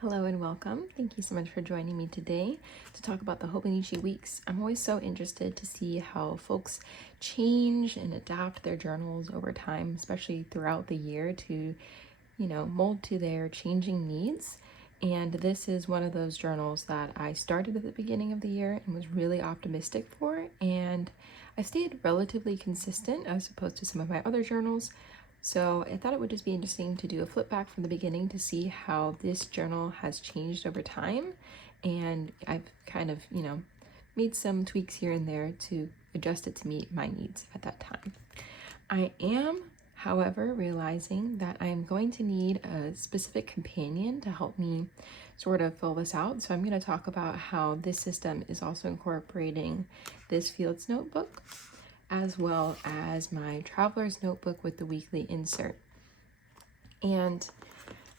Hello and welcome. Thank you so much for joining me today to talk about the hobonichi weeks. I'm always so interested to see how folks change and adapt their journals over time, especially throughout the year to, mold to their changing needs. And this is one of those journals that I started at the beginning of the year and was really optimistic for. And I stayed relatively consistent as opposed to some of my other journals. So I thought it would just be interesting to do a flip back from the beginning to see how this journal has changed over time. And I've kind of, made some tweaks here and there to adjust it to meet my needs at that time. I am, however, realizing that I am going to need a specific companion to help me sort of fill this out. So I'm going to talk about how this system is also incorporating this Fields notebook, as well as my traveler's notebook with the weekly insert. And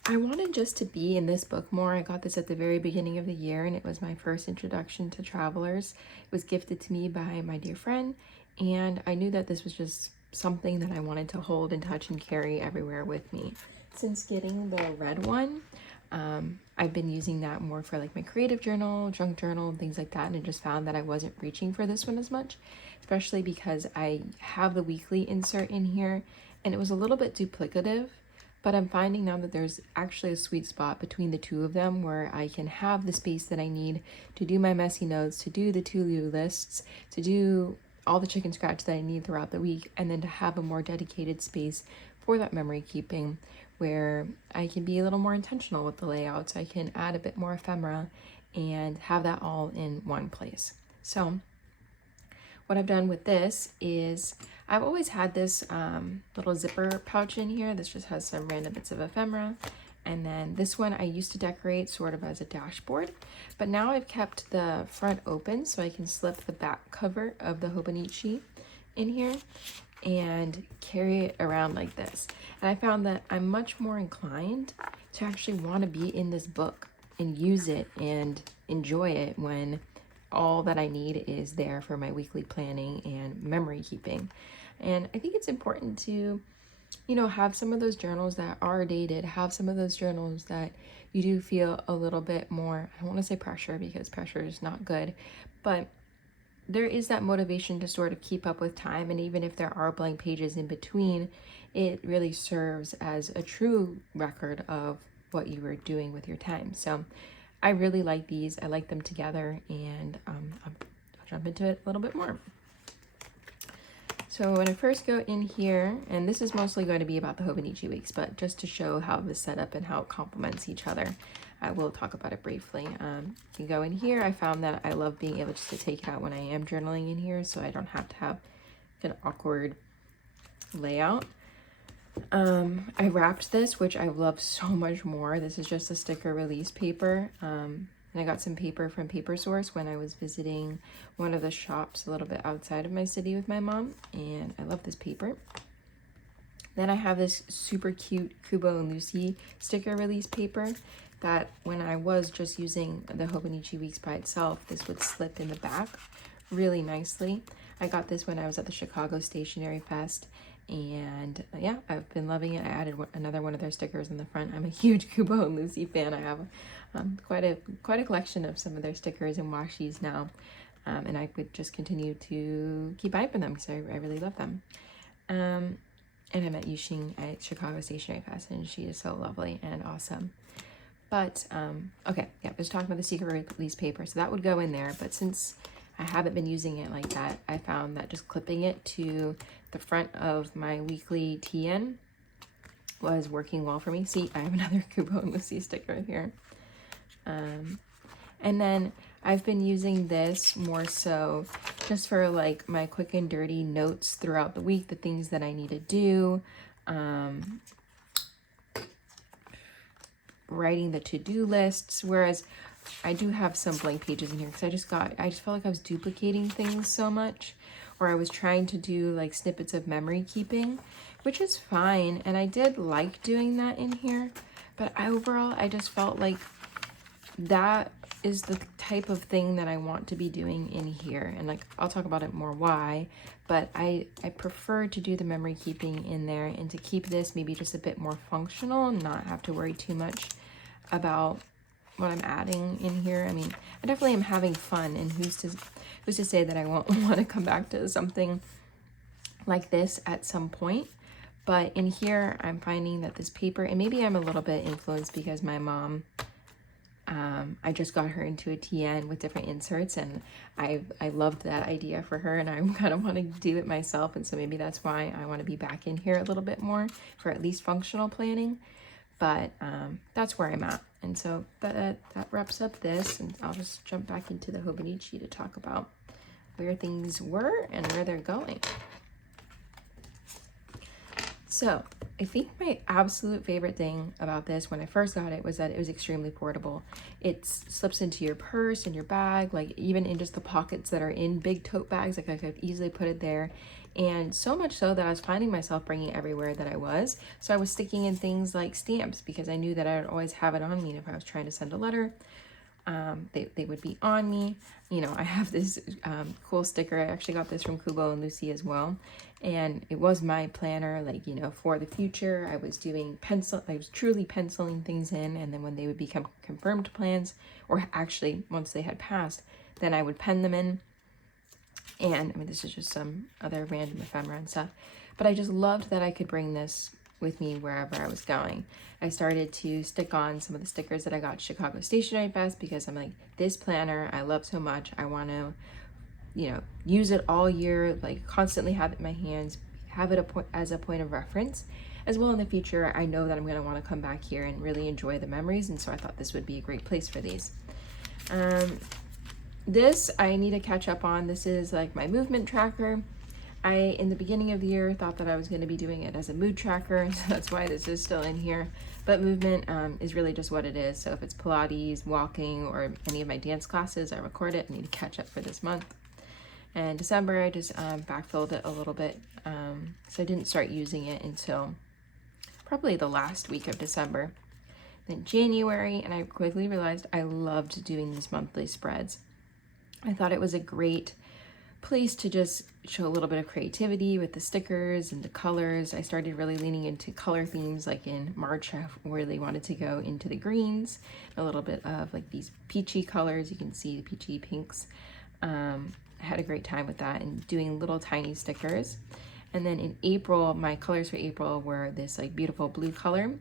I wanted just to be in this book more. I got this at the very beginning of the year, and it was my first introduction to travelers. It was gifted to me by my dear friend, and I knew that this was just something that I wanted to hold and touch and carry everywhere with me. Since getting the red one, I've been using that more for like my creative journal, junk journal, and things like that, and I just found that I wasn't reaching for this one as much, especially because I have the weekly insert in here, and it was a little bit duplicative, but I'm finding now that there's actually a sweet spot between the two of them where I can have the space that I need to do my messy notes, to do the to-do lists, to do all the chicken scratch that I need throughout the week, and then to have a more dedicated space for that memory keeping where I can be a little more intentional with the layouts. I can add a bit more ephemera and have that all in one place. So what I've done with this is I've always had this little zipper pouch in here. This just has some random bits of ephemera. And then this one I used to decorate sort of as a dashboard, but now I've kept the front open so I can slip the back cover of the hobonichi in here and carry it around like this. And I found that I'm much more inclined to actually want to be in this book and use it and enjoy it when all that I need is there for my weekly planning and memory keeping. And I think it's important to, have some of those journals that are dated, have some of those journals that you do feel a little bit more, I don't want to say pressure because pressure is not good, but there is that motivation to sort of keep up with time. And even if there are blank pages in between, it really serves as a true record of what you were doing with your time. So I really like these. I like them together, and I'll jump into it a little bit more. So when I first go in here, and this is mostly going to be about the hobonichi weeks, but just to show how this set up and how it complements each other, I will talk about it briefly. You can go in here. I found that I love being able just to take it out when I am journaling in here, so I don't have to have an awkward layout. I wrapped this, which I love so much more. This is just a sticker release paper. And I got some paper from Paper Source when I was visiting one of the shops a little bit outside of my city with my mom, and I love this paper. Then I have this super cute Kubo and Lucy sticker release paper that when I was just using the hobonichi weeks by itself, this would slip in the back really nicely. I got this when I was at the Chicago Stationery Fest, and yeah, I've been loving it. I added another one of their stickers in the front. I'm a huge Kubo and Lucy fan. I have quite a collection of some of their stickers and washi's now, and I would just continue to keep eyeing for them because I really love them. And I met Yuxing at Chicago Stationery Fest, and she is so lovely and awesome. But okay, yeah, I was talking about the secret release paper, so that would go in there. But since I haven't been using it like that, I found that just clipping it to the front of my weekly TN was working well for me. See, I have another Kubo and Lucy sticker here. And then I've been using this more so just for like my quick and dirty notes throughout the week, the things that I need to do, writing the to-do lists, whereas I do have some blank pages in here because I just felt like I was duplicating things so much, or I was trying to do like snippets of memory keeping, which is fine. And I did like doing that in here, but overall, I just felt like that is the type of thing that I want to be doing in here. And like, I'll talk about it more why, but I prefer to do the memory keeping in there and to keep this maybe just a bit more functional and not have to worry too much about what I'm adding in here. I mean, I definitely am having fun, and who's to say that I won't want to come back to something like this at some point. But in here, I'm finding that this paper, and maybe I'm a little bit influenced because my mom, I just got her into a TN with different inserts, and I loved that idea for her, and I kind of want to do it myself, and so maybe that's why I want to be back in here a little bit more for at least functional planning. But that's where I'm at, and so that wraps up this, and I'll just jump back into the hobonichi to talk about where things were and where they're going. So I think my absolute favorite thing about this when I first got it was that it was extremely portable. It slips into your purse and your bag, like even in just the pockets that are in big tote bags, like I could easily put it there. And so much so that I was finding myself bringing it everywhere that I was. So I was sticking in things like stamps because I knew that I would always have it on me. And if I was trying to send a letter, they would be on me. You know, I have this cool sticker. I actually got this from Kubo and Lucy as well. And it was my planner, like, you know, for the future. I was truly penciling things in. And then when they would become confirmed plans, or actually once they had passed, then I would pen them in. And I mean, this is just some other random ephemera and stuff. But I just loved that I could bring this with me wherever I was going. I started to stick on some of the stickers that I got at Chicago Stationery Fest because I'm like, this planner I love so much. I want to, you know, use it all year, like constantly have it in my hands, have it as a point of reference. As well in the future, I know that I'm going to want to come back here and really enjoy the memories, and so I thought this would be a great place for these. This I need to catch up on. This is like my movement tracker. I, in the beginning of the year, thought that I was going to be doing it as a mood tracker, so that's why this is still in here. But movement is really just what it is. So if it's Pilates, walking, or any of my dance classes, I record it. I need to catch up for this month. And December, I just backfilled it a little bit. So I didn't start using it until probably the last week of December. Then January, and I quickly realized I loved doing these monthly spreads. I thought it was a great place to just show a little bit of creativity with the stickers and the colors. I started really leaning into color themes. Like in March, I really wanted to go into the greens, a little bit of like these peachy colors. You can see the peachy pinks. I had a great time with that and doing little tiny stickers. And then in April, my colors for April were this like beautiful blue color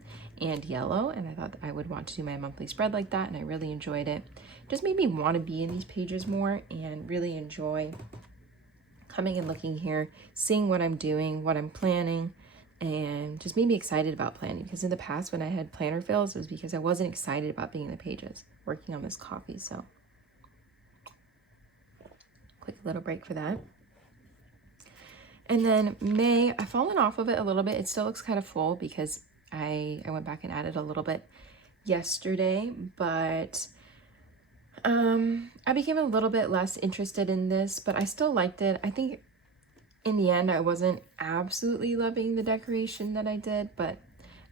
and yellow. And I thought that I would want to do my monthly spread like that. And I really enjoyed it. Just made me want to be in these pages more and really enjoy coming and looking here, seeing what I'm doing, what I'm planning, and just made me excited about planning. Because in the past, when I had planner fails, it was because I wasn't excited about being in the pages, working on this coffee. So quick little break for that. And then May, I've fallen off of it a little bit. It still looks kind of full because I went back and added a little bit yesterday, but I became a little bit less interested in this, but I still liked it. I think in the end, I wasn't absolutely loving the decoration that I did, but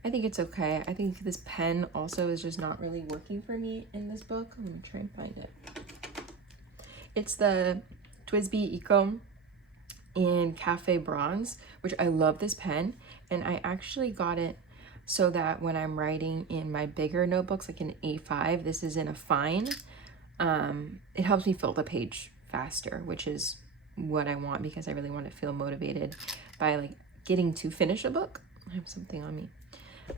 I think it's okay. I think this pen also is just not really working for me in this book. I'm gonna try and find it. It's the Twisby Eco in Cafe Bronze, which I love this pen, and I actually got it so that when I'm writing in my bigger notebooks, like an A5, this is in a fine. It helps me fill the page faster, which is what I want because I really want to feel motivated by like getting to finish a book. I have something on me.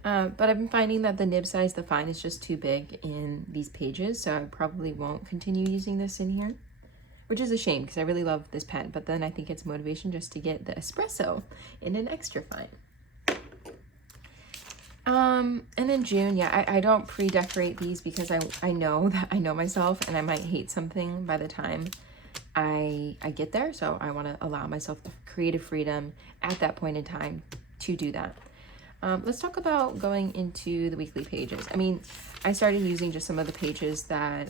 But I've been finding that the nib size, the fine, is just too big in these pages, so I probably won't continue using this in here, which is a shame because I really love this pen, but then I think it's motivation just to get the espresso in an extra fine. And then June, yeah, I don't pre-decorate these because I know that I know myself and I might hate something by the time I get there. So I want to allow myself the creative freedom at that point in time to do that. Let's talk about going into the weekly pages. I mean, I started using just some of the pages that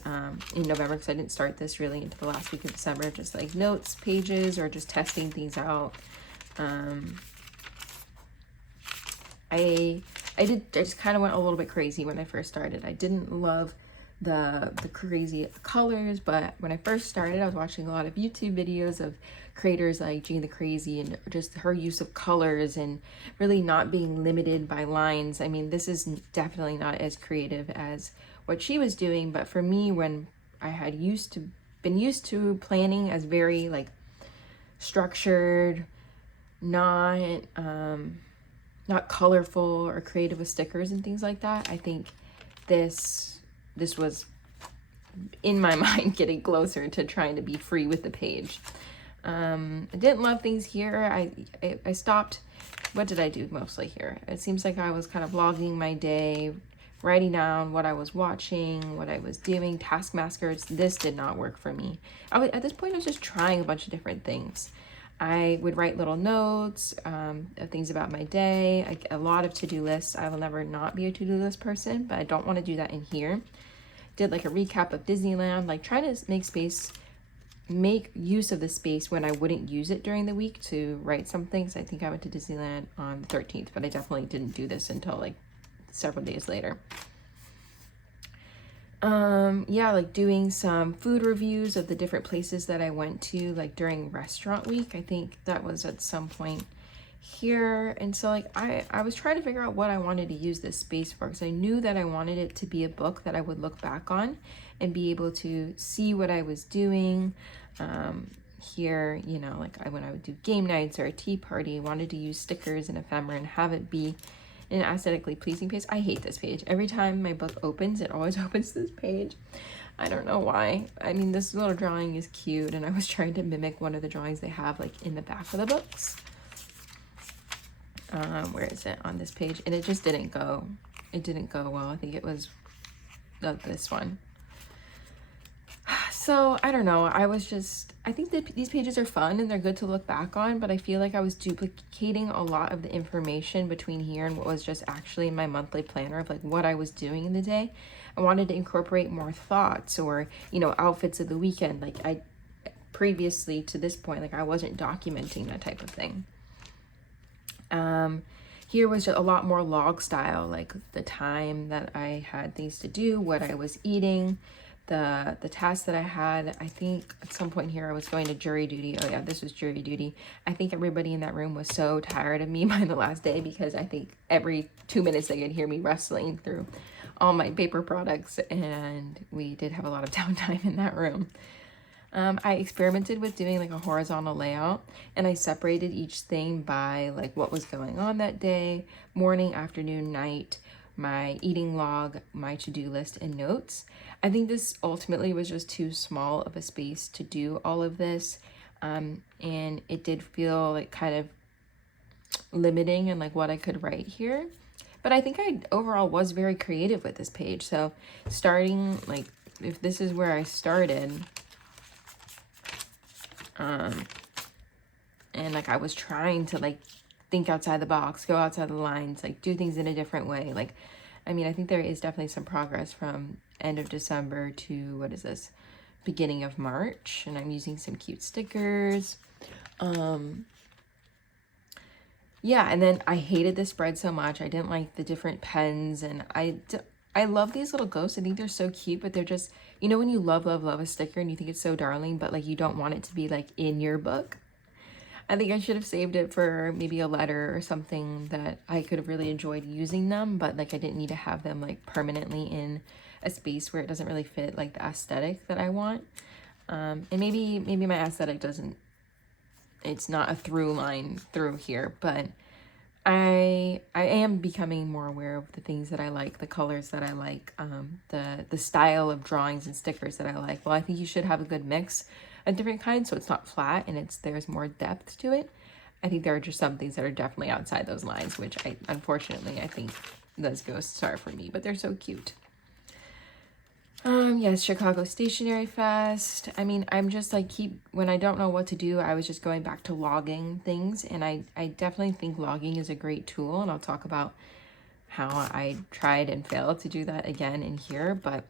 in November, because I didn't start this really into the last week of December, just like notes pages or just testing things out. I just kind of went a little bit crazy when I first started. I didn't love the crazy colors. But when I first started, I was watching a lot of YouTube videos of creators like Jane the Crazy, and just her use of colors and really not being limited by lines. I mean, this is definitely not as creative as what she was doing, but for me, when I had been used to planning as very like structured, not not colorful or creative with stickers and things like that, I think this was in my mind getting closer to trying to be free with the page. I didn't love things here. I stopped. What did I do mostly here? It seems like I was kind of vlogging my day, writing down what I was watching, what I was doing, taskmasters. This did not work for me. At this point, I was just trying a bunch of different things. I would write little notes, of things about my day, a lot of to-do lists. I will never not be a to-do list person, but I don't want to do that in here. Did like a recap of Disneyland, like trying to make use of the space when I wouldn't use it during the week to write something. So I think I went to Disneyland on the 13th, but I definitely didn't do this until like several days later. Yeah, like doing some food reviews of the different places that I went to, like during restaurant week. I think that was at some point here. And so like I was trying to figure out what I wanted to use this space for, because I knew that I wanted it to be a book that I would look back on and be able to see what I was doing. Here, you know, like when I would do game nights or a tea party, I wanted to use stickers and ephemera and have it be an aesthetically pleasing page. I hate this page. Every time my book opens, it always opens this page. I don't know why. I mean, this little drawing is cute, and I was trying to mimic one of the drawings they have like in the back of the books. Where is it on this page? And it just didn't go. It didn't go well. I think it was this one. So I don't know. I think that these pages are fun and they're good to look back on, but I feel like I was duplicating a lot of the information between here and what was just actually in my monthly planner of like what I was doing in the day. I wanted to incorporate more thoughts or, you know, outfits of the weekend. Like I previously to this point, like I wasn't documenting that type of thing. Here was just a lot more log style, like the time that I had things to do, what I was eating, the tasks that I had. I think at some point here I was going to jury duty. Oh yeah, this was jury duty. I think everybody in that room was so tired of me by the last day, because I think every 2 minutes they could hear me wrestling through all my paper products, and we did have a lot of downtime in that room. I experimented with doing like a horizontal layout, and I separated each thing by like what was going on that day: morning, afternoon, night, my eating log, my to-do list, and notes. I think this ultimately was just too small of a space to do all of this, and it did feel like kind of limiting in like what I could write here. But I think I overall was very creative with this page. So starting, like, if this is where I started, and like I was trying to like think outside the box, go outside the lines, like do things in a different way. Like, I mean, I think there is definitely some progress from end of December to, what is this, beginning of March, and I'm using some cute stickers. Yeah, and then I hated this spread so much. I didn't like the different pens, and I love these little ghosts. I think they're so cute, but they're just, you know, when you love a sticker and you think it's so darling, but like you don't want it to be like in your book. I think I should have saved it for maybe a letter or something that I could have really enjoyed using them, but like I didn't need to have them like permanently in a space where it doesn't really fit like the aesthetic that I want. And maybe my aesthetic doesn't, it's not a through line through here, but I am becoming more aware of the things that I like, the colors that I like, the style of drawings and stickers that I like. Well, I think you should have a good mix of different kinds, so it's not flat and there's more depth to it. I think there are just some things that are definitely outside those lines, which unfortunately I think those ghosts are for me, but they're so cute. Yes, Chicago Stationery Fest. I mean, I'm just like when I don't know what to do, I was just going back to logging things, and I definitely think logging is a great tool, and I'll talk about how I tried and failed to do that again in here. But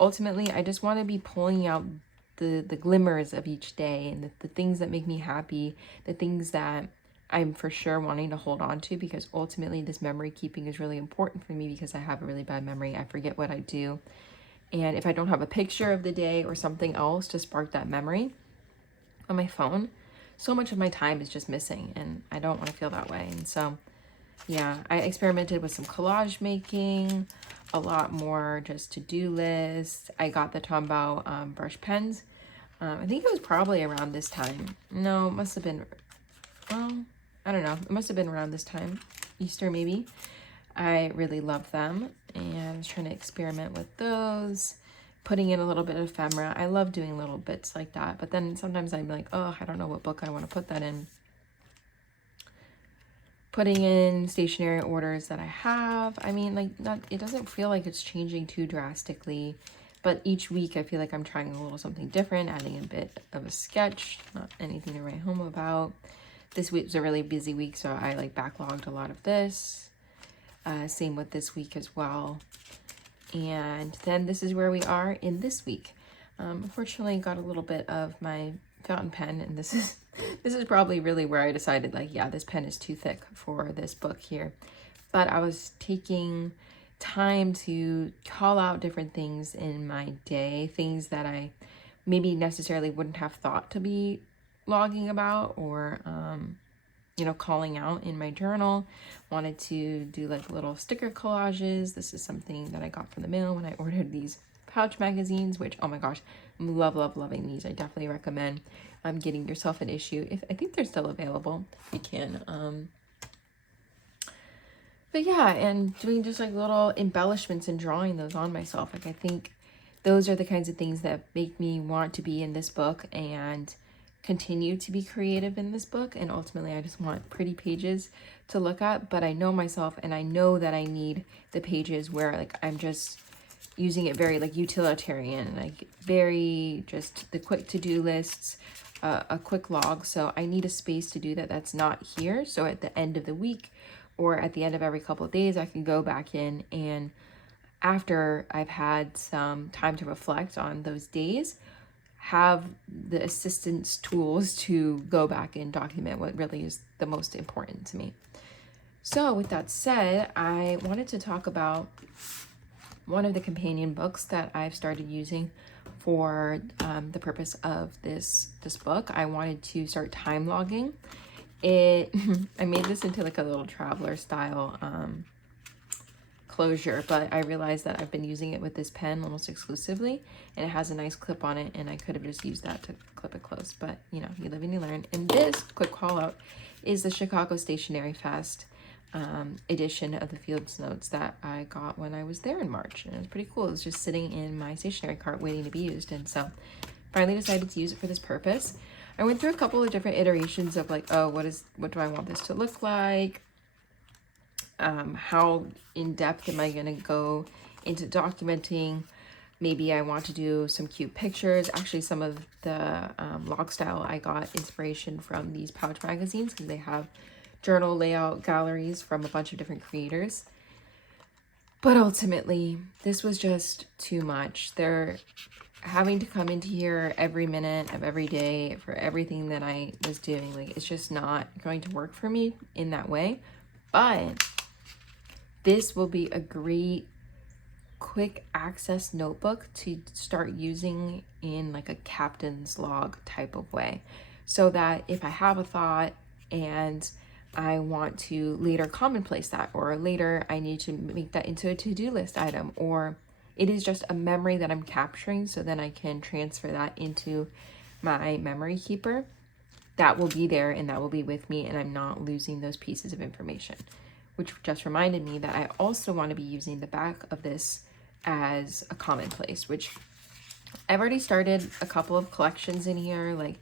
ultimately, I just want to be pulling out the glimmers of each day, and the things that make me happy, the things that I'm for sure wanting to hold on to, because ultimately this memory keeping is really important for me, because I have a really bad memory. I forget what I do. And if I don't have a picture of the day or something else to spark that memory on my phone, so much of my time is just missing, and I don't want to feel that way. And so, yeah, I experimented with some collage making, a lot more just to-do lists. I got the Tombow brush pens. I think it was probably around this time. No, it must have been, well, I don't know. It must have been around this time, Easter maybe. I really love them, and I was trying to experiment with those, putting in a little bit of ephemera. I love doing little bits like that, but then sometimes I'm like, oh, I don't know what book I want to put that in. Putting in stationery orders that I have. I mean, like, not, it doesn't feel like it's changing too drastically, but each week I feel like I'm trying a little something different, adding a bit of a sketch, not anything to write home about. This week was a really busy week, so I like backlogged a lot of this. Same with this week as well. And then this is where we are in this week. Unfortunately, got a little bit of my fountain pen, and this is probably really where I decided, like, yeah, this pen is too thick for this book here. But I was taking time to call out different things in my day, things that I maybe necessarily wouldn't have thought to be logging about, or you know, calling out in my journal. Wanted to do like little sticker collages. This is something that I got from the mail when I ordered these pouch magazines, which, oh my gosh, I'm loving these. I definitely recommend getting yourself an issue. If I think they're still available, if you can. But yeah, and doing just like little embellishments and drawing those on myself. Like, I think those are the kinds of things that make me want to be in this book and continue to be creative in this book. And ultimately, I just want pretty pages to look at. But I know myself, and I know that I need the pages where like I'm just using it very like utilitarian, like very just the quick to-do lists, a quick log. So I need a space to do that that's not here. So at the end of the week or at the end of every couple of days, I can go back in, and after I've had some time to reflect on those days, have the assistance tools to go back and document what really is the most important to me. So with that said, I wanted to talk about one of the companion books that I've started using for the purpose of this book. I wanted to start time logging. I made this into like a little traveler style closure, but I realized that I've been using it with this pen almost exclusively, and it has a nice clip on it, and I could have just used that to clip it close, but you know, you live and you learn. And this quick call out is the Chicago Stationery Fest edition of the Fields Notes that I got when I was there in March, and it was pretty cool. It was just sitting in my stationery cart waiting to be used, and so finally decided to use it for this purpose. I went through a couple of different iterations of like, oh, what do I want this to look like? How in depth am I going to go into documenting? Maybe I want to do some cute pictures. Actually, some of the log style, I got inspiration from these pouch magazines because they have journal layout galleries from a bunch of different creators. But ultimately, this was just too much. They're having to come into here every minute of every day for everything that I was doing. Like, it's just not going to work for me in that way. But this will be a great quick access notebook to start using in like a captain's log type of way, so that if I have a thought and I want to later commonplace that, or later I need to make that into a to-do list item, or it is just a memory that I'm capturing, so then I can transfer that into my memory keeper, that will be there and that will be with me, and I'm not losing those pieces of information. Which just reminded me that I also want to be using the back of this as a commonplace, which I've already started a couple of collections in here, like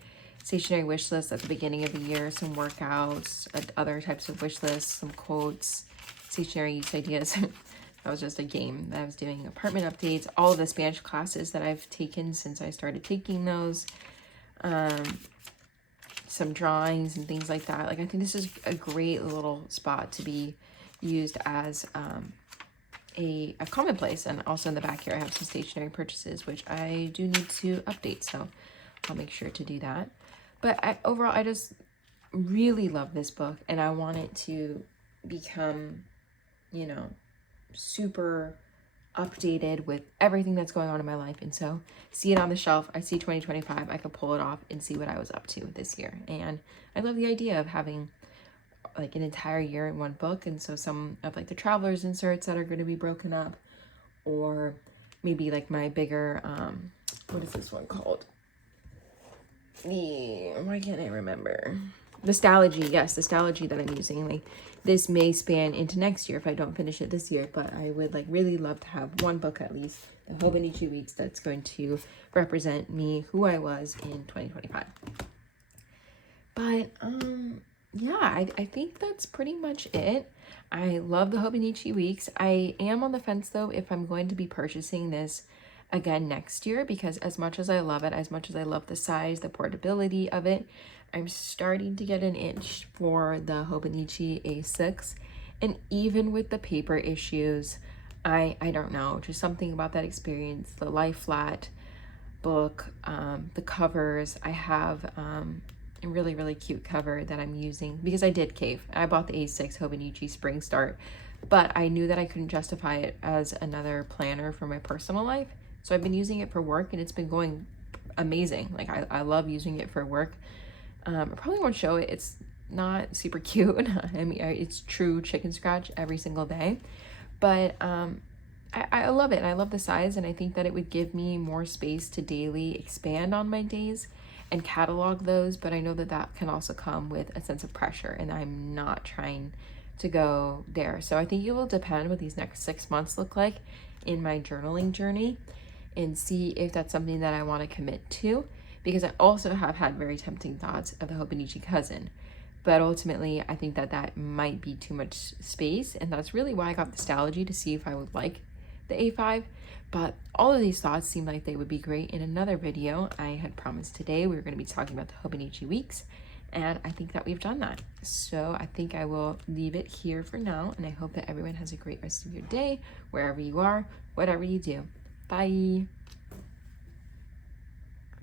stationery wish lists at the beginning of the year, some workouts, other types of wish lists, some quotes, stationery use ideas. That was just a game that I was doing, apartment updates, all of the Spanish classes that I've taken since I started taking those, some drawings and things like that. Like, I think this is a great little spot to be used as a commonplace. And also in the back here, I have some stationery purchases, which I do need to update, so I'll make sure to do that. But overall, I just really love this book, and I want it to become, you know, super updated with everything that's going on in my life. And so see it on the shelf, I see 2025, I could pull it off and see what I was up to this year. And I love the idea of having like an entire year in one book. And so some of like the traveler's inserts that are going to be broken up, or maybe like my bigger, what is this one called? Why can't I remember? The Stalogy, yes, the Stalogy that I'm using. Like this may span into next year if I don't finish it this year, but I would like really love to have one book at least, the Hobonichi Weeks, that's going to represent me, who I was in 2025. But yeah, I think that's pretty much it. I love the Hobonichi Weeks. I am on the fence though if I'm going to be purchasing this again next year, because as much as I love it, as much as I love the size, the portability of it, I'm starting to get an itch for the Hobonichi A6. And even with the paper issues, I don't know, just something about that experience, the lie flat book, the covers. I have a really, really cute cover that I'm using because I did cave. I bought the A6 Hobonichi Spring Start, but I knew that I couldn't justify it as another planner for my personal life. So I've been using it for work and it's been going amazing. Like I love using it for work. I probably won't show it. It's not super cute. I mean, it's true chicken scratch every single day, but I love it. I love the size, and I think that it would give me more space to daily expand on my days and catalog those. But I know that that can also come with a sense of pressure, and I'm not trying to go there. So I think it will depend what these next 6 months look like in my journaling journey, and see if that's something that I want to commit to, because I also have had very tempting thoughts of the Hobonichi Cousin. But ultimately, I think that that might be too much space, and that's really why I got the Stalogy, to see if I would like the A5. But all of these thoughts seem like they would be great in another video. I had promised today we were going to be talking about the Hobonichi Weeks, and I think that we've done that. So I think I will leave it here for now, and I hope that everyone has a great rest of your day, wherever you are, whatever you do. Bye!